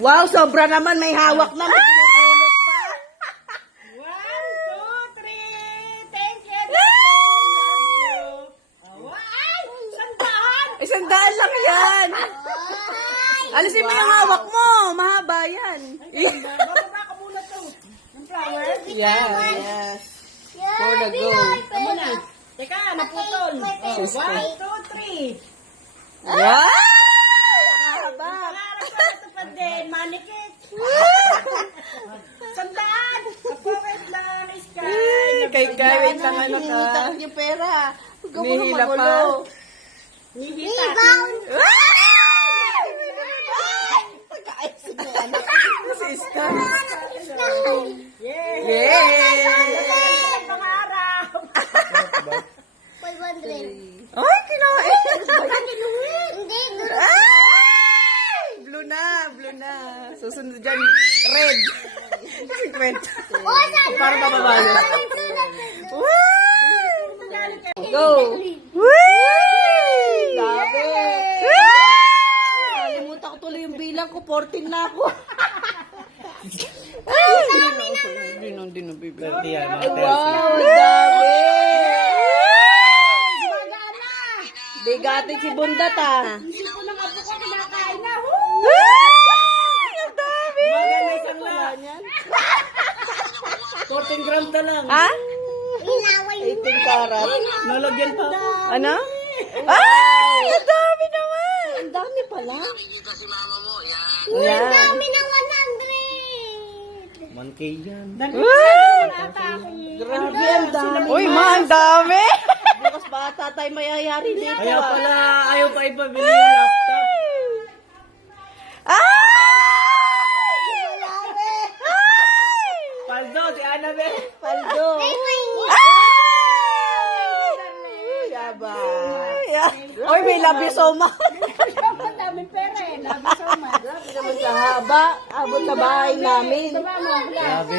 Wow, sobra naman. May hawak na. May pinupulot pa. 1, 2, 3. Thank you. Ay! Sandaan! Isang daan lang yan. Alisin mo yung hawak mo. Mahaba yan. Bababa ka muna to. Ng flower. Yes. For the go. Ano na? Teka, naputol. 1, 2, 3. Wow! Mahaba. Pangarap ko ito pa din. Manikit. Sandaan! Kapawit lang, Sky. Kay Kai, wait lang ano ka. Hinutang niyo pera. Huwag ka muna Nihila pa. magulo. Hihita. Pagkaisip na yan. Sister. Yay! Yay! Pangarap! 500. Ay, kinain. Hindi. Ay! Blue na. Susunod dyan, red. 50. Para mababalo. Go! Grabe! Kalimutan ko tuloy yung bilang ko. 14 na ako. Hindi na bibig. Wow, ang dami! Bigati si Bundat ah. Isip ko ng apo ko kinakain na. Ay, ang dami! Maganda isang lang. 14 grams na lang. Ha? Inaway 18 karat. Nalagyan pa. Ano? Ay, ang dami naman! Ang dami pala. Yan. Dami na 100. 1K yan. Grabe, ang dami. Uy, ma, ang dami! Bukas bata tayo mayayari dito. Kaya ah. pala, ayaw pa ipabili yung laptop. Paldo, si Annabel. Paldo. Yaba. Uy, may love you so much. Ang daming pera eh. Labi so much. Naman sa haba, abot sa bahay namin. Grabe.